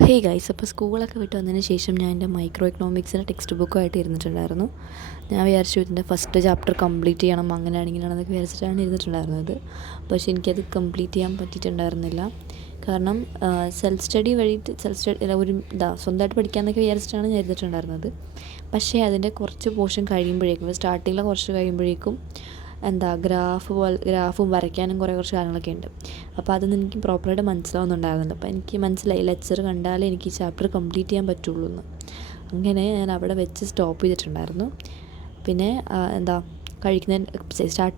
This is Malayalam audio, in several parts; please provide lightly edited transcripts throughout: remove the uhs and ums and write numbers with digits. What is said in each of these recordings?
ഹേ ഗൈസ്, അപ്പോൾ സ്കൂളൊക്കെ വിട്ട് വന്നതിന് ശേഷം ഞാൻ എൻ്റെ മൈക്രോ എക്കണോമിക്സിൻ്റെ ടെക്സ്റ്റ് ബുക്കുമായിട്ട് ഇരുന്നിട്ടുണ്ടായിരുന്നു. ഞാൻ വിചാരിച്ചു ഇതിൻ്റെ ഫസ്റ്റ് ചാപ്റ്റർ കംപ്ലീറ്റ് ചെയ്യണം, അങ്ങനെയാണെങ്കിലാണെന്നൊക്കെ വിചാരിച്ചിട്ടാണ് ഇരുന്നിട്ടുണ്ടായിരുന്നത്. പക്ഷേ എനിക്കത് കംപ്ലീറ്റ് ചെയ്യാൻ പറ്റിയിട്ടുണ്ടായിരുന്നില്ല. കാരണം സെൽഫ് സ്റ്റഡി സ്വന്തമായിട്ട് പഠിക്കാമെന്നൊക്കെ വിചാരിച്ചിട്ടാണ് ഞാൻ ഇരുന്നിട്ടുണ്ടായിരുന്നത്. പക്ഷേ അതിൻ്റെ കുറച്ച് പോർഷൻ കഴിയുമ്പോഴേക്കും, സ്റ്റാർട്ടിങ്ങിലെ കുറച്ച് കഴിയുമ്പോഴേക്കും ഗ്രാഫും വരയ്ക്കാനും കുറച്ച് കാര്യങ്ങളൊക്കെ ഉണ്ട്. അപ്പോൾ അതൊന്നും എനിക്ക് പ്രോപ്പറായിട്ട് മനസ്സിലാവുന്നുണ്ടായിരുന്നില്ല. അപ്പോൾ എനിക്ക് മനസ്സിലായി ലെക്ചർ കണ്ടാലേ എനിക്ക് ഈ ചാപ്റ്റർ കംപ്ലീറ്റ് ചെയ്യാൻ പറ്റുള്ളൂ എന്ന്. അങ്ങനെ ഞാൻ അവിടെ വെച്ച് സ്റ്റോപ്പ് ചെയ്തിട്ടുണ്ടായിരുന്നു. പിന്നെ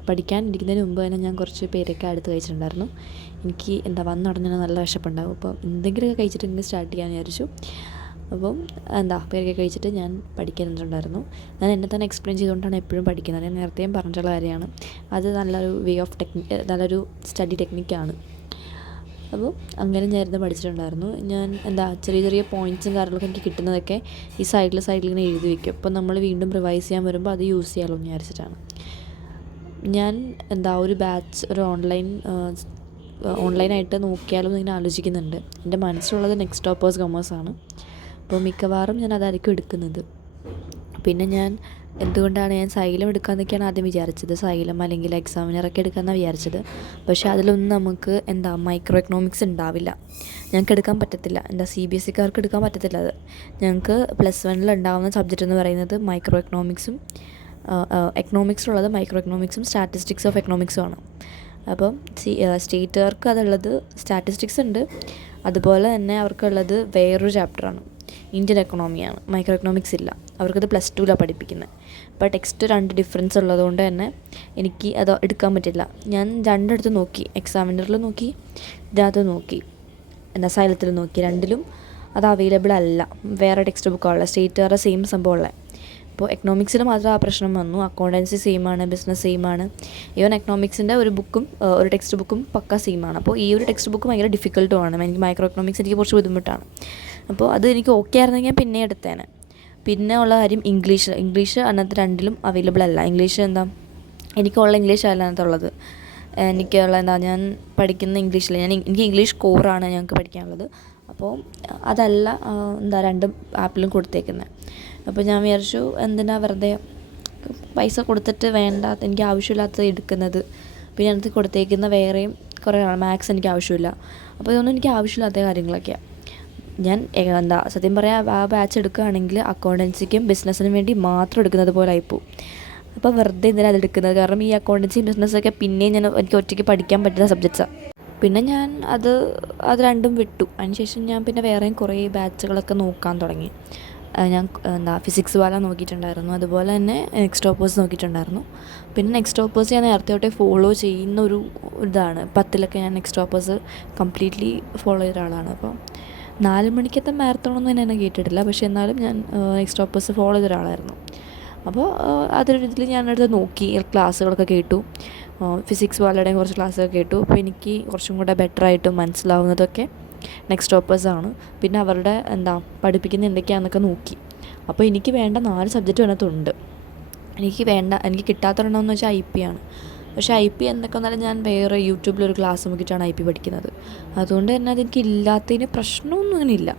പഠിക്കാൻ ഇരിക്കുന്നതിന് മുമ്പ് തന്നെ ഞാൻ കുറച്ച് പേരൊക്കെ അടുത്ത് കഴിച്ചിട്ടുണ്ടായിരുന്നു. എനിക്ക് വന്ന ഉടനെ നല്ല വിശപ്പുണ്ടാകും. അപ്പോൾ എന്തെങ്കിലുമൊക്കെ കഴിച്ചിട്ട് ഇങ്ങനെ സ്റ്റാർട്ട് ചെയ്യാമെന്ന് വിചാരിച്ചു. അപ്പം പേരൊക്കെ കഴിച്ചിട്ട് ഞാൻ പഠിക്കുന്നുണ്ടായിരുന്നു. ഞാൻ എന്നെ തന്നെ എക്സ്പ്ലെയിൻ ചെയ്തുകൊണ്ടാണ് എപ്പോഴും പഠിക്കുന്നത്. ഞാൻ നേരത്തെയും പറഞ്ഞിട്ടുള്ള കാര്യമാണ്. അത് നല്ലൊരു സ്റ്റഡി ടെക്നിക്കാണ്. അപ്പോൾ അങ്ങനെ ഞാൻ ഇരുന്ന് പഠിച്ചിട്ടുണ്ടായിരുന്നു. ഞാൻ ചെറിയ ചെറിയ പോയിൻറ്റ്സും കാര്യങ്ങളൊക്കെ എനിക്ക് കിട്ടുന്നതൊക്കെ ഈ സൈഡിൽ ഇങ്ങനെ എഴുതി വയ്ക്കും. അപ്പോൾ നമ്മൾ വീണ്ടും റിവൈസ് ചെയ്യാൻ വരുമ്പോൾ അത് യൂസ് ചെയ്യാമല്ലോ എന്ന് വിചാരിച്ചിട്ടാണ്. ഞാൻ ഒരു ബാച്ച് ഓൺലൈനായിട്ട് നോക്കിയാലോ എന്നിങ്ങനെ ആലോചിക്കുന്നുണ്ട്. എൻ്റെ മനസ്സിലുള്ളത് നെക്സ്റ്റ് ടോപ്പേഴ്സ് കൊമേഴ്സാണ്. അപ്പോൾ മിക്കവാറും ഞാൻ അതായിരിക്കും എടുക്കുന്നത്. പിന്നെ ഞാൻ എന്തുകൊണ്ടാണ് ഞാൻ സൈലം എടുക്കാമെന്നൊക്കെയാണ് ആദ്യം വിചാരിച്ചത്. സൈലം അല്ലെങ്കിൽ എക്സാമിനറൊക്കെ എടുക്കാമെന്നാണ് വിചാരിച്ചത്. പക്ഷേ അതിലൊന്നും നമുക്ക് മൈക്രോ എക്കണോമിക്സ് ഉണ്ടാവില്ല. ഞങ്ങൾക്ക് എടുക്കാൻ പറ്റത്തില്ല. CBSEക്കാർക്ക് എടുക്കാൻ പറ്റത്തില്ല. അത് ഞങ്ങൾക്ക് +1 ഉണ്ടാകുന്ന സബ്ജക്റ്റ് എന്ന് പറയുന്നത് മൈക്രോ എക്കണോമിക്സും എക്കണോമിക്സിലുള്ളത് മൈക്രോ എക്കണോമിക്സും സ്റ്റാറ്റിസ്റ്റിക്സ് ഓഫ് എക്കണോമിക്സും ആണ്. അപ്പം സ്റ്റേറ്റുകാർക്ക് അതുള്ളത് സ്റ്റാറ്റിസ്റ്റിക്സ് ഉണ്ട്. അതുപോലെ തന്നെ അവർക്കുള്ളത് വേറൊരു ചാപ്റ്ററാണ്, ഇന്ത്യൻ എക്കണോമിയാണ്. മൈക്രോ എക്കണോമിക്സ് ഇല്ല. അവർക്കത് +2ലാണ് പഠിപ്പിക്കുന്നത്. അപ്പോൾ ടെക്സ്റ്റ് 2 ഡിഫറൻസ് ഉള്ളതുകൊണ്ട് തന്നെ എനിക്ക് അത് എടുക്കാൻ പറ്റില്ല. ഞാൻ രണ്ടിടത്ത് നോക്കി, എക്സാമിനറിൽ നോക്കി, ഇതിനകത്ത് നോക്കി, സൈലത്തിൽ നോക്കി. രണ്ടിലും അത് അവൈലബിൾ അല്ല. വേറെ ടെക്സ്റ്റ് ബുക്കാണുള്ള സ്റ്റേറ്റുകാരുടെ സെയിം സംഭവമുള്ളത്. അപ്പോൾ എക്കണോമിക്സിൽ മാത്രം ആ പ്രശ്നം വന്നു. അക്കൗണ്ടൻസി സെയിമാണ്, ബിസിനസ് സെയിമാണ്. ഈവൻ എക്കണോമിക്സിൻ്റെ ഒരു ടെക്സ്റ്റ് ബുക്കും പക്ക സെയിമാണ്. അപ്പോൾ ഈ ഒരു ടെക്സ്റ്റ് ബുക്ക് ഭയങ്കര ഡിഫിക്കൽട്ടുമാണ്. എനിക്ക് മൈക്രോ എക്കണോമിക്സ് എനിക്ക് കുറച്ച് ബുദ്ധിമുട്ടാണ്. അപ്പോൾ അത് എനിക്ക് ഓക്കെ ആയിരുന്നെങ്കിൽ പിന്നെ എടുത്തേനെ. പിന്നെ ഉള്ള കാര്യം ഇംഗ്ലീഷ് അതിനകത്ത് രണ്ടിലും അവൈലബിൾ അല്ല. എനിക്കുള്ള ഇംഗ്ലീഷ് അല്ല അതിനകത്തുള്ളത്. ഞാൻ പഠിക്കുന്ന ഇംഗ്ലീഷിൽ എനിക്ക് ഇംഗ്ലീഷ് കോറാണ് ഞങ്ങൾക്ക് പഠിക്കാനുള്ളത്. അപ്പോൾ അതല്ല രണ്ടും ആപ്പിലും കൊടുത്തേക്കുന്നത്. അപ്പോൾ ഞാൻ വിചാരിച്ചു എന്തിനാ വെറുതെ പൈസ കൊടുത്തിട്ട് എനിക്ക് ആവശ്യമില്ലാത്തത് എടുക്കുന്നത്. പിന്നെ അതിനകത്ത് കൊടുത്തേക്കുന്ന വേറെയും കുറേ മാത്സ് എനിക്ക് ആവശ്യമില്ല. അപ്പോൾ ഇതൊന്നും എനിക്ക് ആവശ്യമില്ലാത്ത കാര്യങ്ങളൊക്കെയാണ്. ഞാൻ സത്യം പറയാം, ആ ബാച്ച് എടുക്കുകയാണെങ്കിൽ അക്കൗണ്ടൻസിക്കും ബിസിനസ്സിനും വേണ്ടി മാത്രം എടുക്കുന്നത് പോലെ ആയിപ്പോവും. അപ്പോൾ വെറുതെ എന്തിനാണ് അതെടുക്കുന്നത്? കാരണം ഈ അക്കൗണ്ടൻസിയും ബിസിനസ്സൊക്കെ പിന്നെയും എനിക്ക് ഒറ്റയ്ക്ക് പഠിക്കാൻ പറ്റുന്ന സബ്ജക്ട്സാണ്. പിന്നെ ഞാൻ അത് രണ്ടും വിട്ടു. അതിനുശേഷം ഞാൻ പിന്നെ വേറെയും കുറേ ബാച്ചുകളൊക്കെ നോക്കാൻ തുടങ്ങി. ഞാൻ ഫിസിക്സ് വാല നോക്കിയിട്ടുണ്ടായിരുന്നു. അതുപോലെ തന്നെ നെക്സ്റ്റ് ടോപ്പേഴ്സ് നോക്കിയിട്ടുണ്ടായിരുന്നു. പിന്നെ നെക്സ്റ്റ് ടോപ്പേഴ്സ് ഞാൻ നേരത്തെ തൊട്ടേ ഫോളോ ചെയ്യുന്ന ഇതാണ്. 10ലൊക്കെ ഞാൻ നെക്സ്റ്റ് ടോപ്പേഴ്സ് കംപ്ലീറ്റ്ലി ഫോളോ ചെയ്ത ഒരാളാണ്. അപ്പോൾ 4 മണിക്കത്തെ മാരത്തോണൊന്നും ഞാൻ എന്നെ കേട്ടിട്ടില്ല. പക്ഷേ എന്നാലും ഞാൻ നെക്സ്റ്റ് ടോപ്പേഴ്സ് ഫോളോ ചെയ്ത ഒരാളായിരുന്നു. അപ്പോൾ അതൊരു രീതിയിൽ ഞാനടുത്ത് നോക്കി, ക്ലാസ്സുകളൊക്കെ കേട്ടു. ഫിസിക്സ് വാലയുടെയും കുറച്ച് ക്ലാസ്സൊക്കെ കേട്ടു. അപ്പോൾ എനിക്ക് കുറച്ചും കൂടെ ബെറ്ററായിട്ട് മനസ്സിലാവുന്നതൊക്കെ നെക്സ്റ്റ് ടോപ്പേഴ്സാണ്. പിന്നെ അവരുടെ പഠിപ്പിക്കുന്ന എന്തൊക്കെയാണെന്നൊക്കെ നോക്കി. അപ്പോൾ എനിക്ക് വേണ്ട 4 സബ്ജക്റ്റ് അതിനകത്തുണ്ട്. എനിക്ക് കിട്ടാത്തൊരെണ്ണമെന്ന് വെച്ചാൽ IP ആണ്. പക്ഷേ IP എന്തൊക്കെ വന്നാലും ഞാൻ വേറെ യൂട്യൂബിലൊരു ക്ലാസ് നോക്കിയിട്ടാണ് IP പഠിക്കുന്നത്. അതുകൊണ്ട് തന്നെ അതെനിക്ക് ഇല്ലാത്തതിന് പ്രശ്നമൊന്നും അങ്ങനെ ഇല്ല.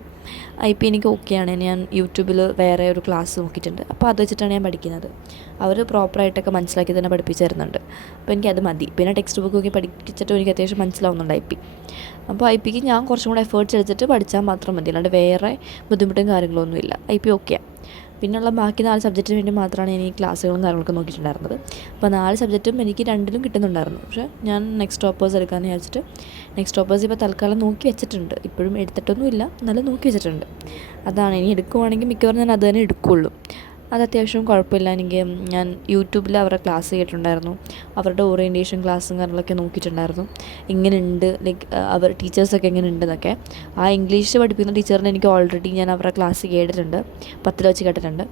IP എനിക്ക് ഓക്കെയാണ്. ഞാൻ യൂട്യൂബിൽ വേറെ ഒരു ക്ലാസ് നോക്കിയിട്ടുണ്ട്. അപ്പോൾ അത് വെച്ചിട്ടാണ് ഞാൻ പഠിക്കുന്നത്. അവർ പ്രോപ്പറായിട്ടൊക്കെ മനസ്സിലാക്കി തന്നെ പഠിപ്പിച്ച് തരുന്നുണ്ട്. അപ്പോൾ എനിക്കത് മതി. പിന്നെ ടെക്സ്റ്റ് ബുക്ക് നോക്കി പഠിച്ചിട്ടും എനിക്ക് അത്യാവശ്യം മനസ്സിലാവുന്നുണ്ട് IP. അപ്പോൾ IPക്ക് ഞാൻ കുറച്ചും കൂടെ എഫേർട്ട്സ് എടുത്തിട്ട് പഠിച്ചാൽ മാത്രം മതി. അല്ലാണ്ട് വേറെ ബുദ്ധിമുട്ടും കാര്യങ്ങളൊന്നുമില്ല. IP ഓക്കെയാണ്. പിന്നെയുള്ള ബാക്കി 4 സബ്ജക്റ്റിന് വേണ്ടി മാത്രമാണ് ഞാൻ ഈ ക്ലാസ്സുകളും കാര്യങ്ങളൊക്കെ നോക്കിയിട്ടുണ്ടായിരുന്നത്. അപ്പോൾ 4 സബ്ജക്റ്റും എനിക്ക് 2ലും കിട്ടുന്നുണ്ടായിരുന്നു. പക്ഷേ ഞാൻ നെക്സ്റ്റ് ടോപ്പേഴ്സ് എടുക്കാമെന്ന് വിചാരിച്ചിട്ട് നെക്സ്റ്റ് ടോപ്പേഴ്സ് ഇപ്പോൾ തൽക്കാലം നോക്കി വെച്ചിട്ടുണ്ട്. ഇപ്പോഴും എടുത്തിട്ടൊന്നുമില്ല, എന്നാലും നോക്കി വെച്ചിട്ടുണ്ട്. അതാണ്, ഇനി എടുക്കുവാണെങ്കിൽ മിക്കവാറും ഞാൻ അത് തന്നെ എടുക്കുകയുള്ളൂ. അത് അത്യാവശ്യം കുഴപ്പമില്ല. ഞാൻ യൂട്യൂബിൽ അവരുടെ ക്ലാസ് കേട്ടിട്ടുണ്ടായിരുന്നു. അവരുടെ ഓറിയൻറ്റേഷൻ ക്ലാസ്സും കാര്യങ്ങളൊക്കെ നോക്കിയിട്ടുണ്ടായിരുന്നു. എങ്ങനെയുണ്ട്, അവർ ടീച്ചേഴ്സൊക്കെ എങ്ങനെയുണ്ടെന്നൊക്കെ. ആ ഇംഗ്ലീഷ് പഠിപ്പിക്കുന്ന ടീച്ചറിനെ എനിക്ക് ഓൾറെഡി ഞാൻ അവരുടെ ക്ലാസ് കേട്ടിട്ടുണ്ട്, 10ൽ വെച്ച് കേട്ടിട്ടുണ്ട്.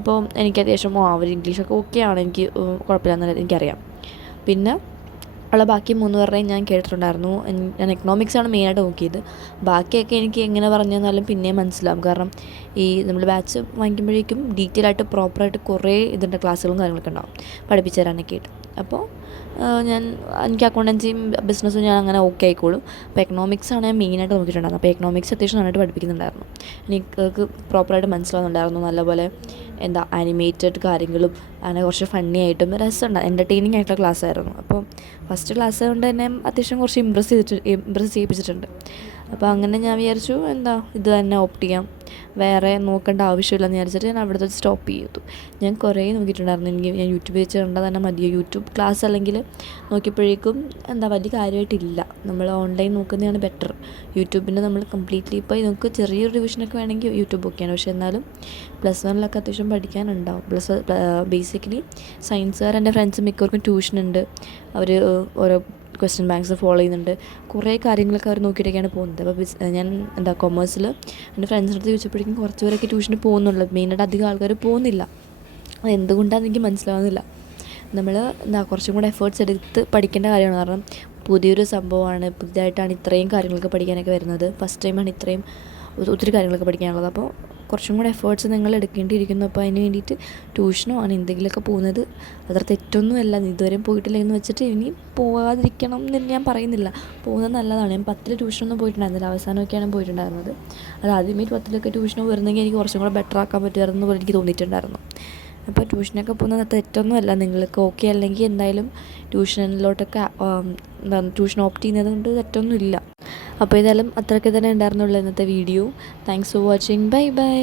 അപ്പോൾ എനിക്ക് അത്യാവശ്യം അവർ ഇംഗ്ലീഷൊക്കെ ഓക്കെയാണ്, എനിക്ക് കുഴപ്പമില്ല എനിക്കറിയാം. പിന്നെ ഉള്ള ബാക്കി 3 പേരുടെയും ഞാൻ കേട്ടിട്ടുണ്ടായിരുന്നു. ഞാൻ എക്കണോമിക്സാണ് മെയിനായിട്ട് നോക്കിയത്. ബാക്കിയൊക്കെ എനിക്ക് എങ്ങനെ പറഞ്ഞു തന്നാലും പിന്നെയും മനസ്സിലാവും. കാരണം നമ്മൾ ബാച്ച് വാങ്ങിക്കുമ്പോഴേക്കും ഡീറ്റെയിൽ ആയിട്ട് പ്രോപ്പറായിട്ട് കുറേ ക്ലാസ്സുകളും കാര്യങ്ങളൊക്കെ ഉണ്ടാവും പഠിപ്പിച്ചു തരാനൊക്കെ ആയിട്ട്. അപ്പോൾ എനിക്ക് അക്കൗണ്ടൻസിയും ബിസിനസ്സും ഞാൻ അങ്ങനെ ഓക്കെ ആയിക്കോളും. അപ്പോൾ എക്കണോമിക്സാണ് ഞാൻ മെയിനായിട്ട് നോക്കിയിട്ടുണ്ടായിരുന്നത്. അപ്പോൾ എക്കണോമിക്സ് അത്യാവശ്യം നന്നായിട്ട് പഠിപ്പിക്കുന്നുണ്ടായിരുന്നു. എനിക്ക് പ്രോപ്പറായിട്ട് മനസ്സിലാവുന്നുണ്ടായിരുന്നു. നല്ലപോലെ ആനിമേറ്റഡ് കാര്യങ്ങളും അങ്ങനെ കുറച്ച് ഫണ്ണി ആയിട്ടും രസമുണ്ട്, എൻ്റർടൈനിങ് ആയിട്ടുള്ള ക്ലാസ് ആയിരുന്നു. അപ്പോൾ ഫസ്റ്റ് ക്ലാസ് കൊണ്ട് തന്നെ അത്യാവശ്യം കുറച്ച് ഇമ്പ്രസ് ചെയ്യിപ്പിച്ചിട്ടുണ്ട്. അപ്പോൾ അങ്ങനെ ഞാൻ വിചാരിച്ചു ഇത് തന്നെ ഓപ്റ്റ് ചെയ്യാം, വേറെ നോക്കേണ്ട ആവശ്യമില്ലെന്ന് വിചാരിച്ചിട്ട് ഞാൻ അവിടുത്തെ സ്റ്റോപ്പ് ചെയ്തു. ഞാൻ കുറേ നോക്കിയിട്ടുണ്ടായിരുന്നു, ഞാൻ യൂട്യൂബ് വെച്ച് കണ്ടാൽ തന്നെ മതിയോ, യൂട്യൂബ് ക്ലാസ് അല്ലെങ്കിൽ നോക്കിയപ്പോഴേക്കും വലിയ കാര്യമായിട്ടില്ല. നമ്മൾ ഓൺലൈൻ നോക്കുന്നതാണ് ബെറ്റർ. യൂട്യൂബിൻ്റെ നമ്മൾ കംപ്ലീറ്റ്ലി ഇപ്പോൾ നമുക്ക് ചെറിയൊരു റിവിഷനൊക്കെ വേണമെങ്കിൽ യൂട്യൂബ് ഒക്കെയാണ്. പക്ഷേ എന്നാലും +1 അത്യാവശ്യം പഠിക്കാനുണ്ടാവും. ബേസിക്കലി സയൻസുകാർ എൻ്റെ ഫ്രണ്ട്സ് മിക്കവർക്കും ട്യൂഷനുണ്ട്, അവർ ഓരോ ക്വസ്റ്റ്യൻ ബാങ്ക്സ് ഫോളോ ചെയ്യുന്നുണ്ട്, കുറേ കാര്യങ്ങളൊക്കെ അവർ നോക്കിയിട്ടൊക്കെയാണ് പോകുന്നത്. അപ്പോൾ ഞാൻ കൊമേഴ്സിൽ എൻ്റെ ഫ്രണ്ട്സിൻ്റെ അടുത്ത് ചോദിച്ചപ്പോഴേക്കും കുറച്ച് പേരൊക്കെ ട്യൂഷന് പോകുന്നുള്ളൂ, മെയിനായിട്ട് അധികം ആൾക്കാർ പോകുന്നില്ല. അത് എന്തുകൊണ്ടാണെന്ന് എനിക്ക് മനസ്സിലാവുന്നില്ല. നമ്മൾ കുറച്ചും കൂടെ എഫേർട്സ് എടുത്ത് പഠിക്കേണ്ട കാര്യമാണ്. കാരണം പുതിയൊരു സംഭവമാണ്, പുതിയതായിട്ടാണ് ഇത്രയും കാര്യങ്ങളൊക്കെ പഠിക്കാനൊക്കെ വരുന്നത്, ഫസ്റ്റ് ടൈമാണ് ഇത്രയും ഒത്തിരി കാര്യങ്ങളൊക്കെ പഠിക്കാനുള്ളത്. അപ്പോൾ കുറച്ചും കൂടെ എഫേർട്സ് നിങ്ങൾ എടുക്കേണ്ടിയിരിക്കുന്നു. അപ്പോൾ അതിന് വേണ്ടിയിട്ട് ട്യൂഷനോ അങ്ങനെ എന്തെങ്കിലുമൊക്കെ പോകുന്നത് അത്ര തെറ്റൊന്നുമല്ല. ഇതുവരെയും പോയിട്ടില്ലെന്ന് വെച്ചിട്ട് ഇനി പോകാതിരിക്കണം എന്ന് ഞാൻ പറയുന്നില്ല, പോകുന്നത് നല്ലതാണ്. ഞാൻ 10ൽ ട്യൂഷനൊന്നും പോയിട്ടുണ്ടായിരുന്നില്ല, അവസാനമൊക്കെയാണ് പോയിട്ടുണ്ടായിരുന്നത്. അത് ആദ്യമേ 10ലൊക്കെ ട്യൂഷനോ വരുന്നെങ്കിൽ എനിക്ക് കുറച്ചും കൂടെ ബെറ്റർ ആക്കാൻ പറ്റുമായിരുന്നു പോലെ എനിക്ക് തോന്നിയിട്ടുണ്ടായിരുന്നു. അപ്പോൾ ട്യൂഷനൊക്കെ പോകുന്നത് തെറ്റൊന്നുമല്ല. നിങ്ങൾക്ക് ഓക്കെ അല്ലെങ്കിൽ എന്തായാലും ട്യൂഷനിലോട്ടൊക്കെ ട്യൂഷൻ ഓപ്റ്റ് ചെയ്യുന്നത് കൊണ്ട് തെറ്റൊന്നുമില്ല. അപ്പോൾ ഏതായാലും അത്രയൊക്കെ തന്നെ ഉണ്ടായിരുന്നുള്ളൂ ഇന്നത്തെ video. Thanks for watching. Bye bye.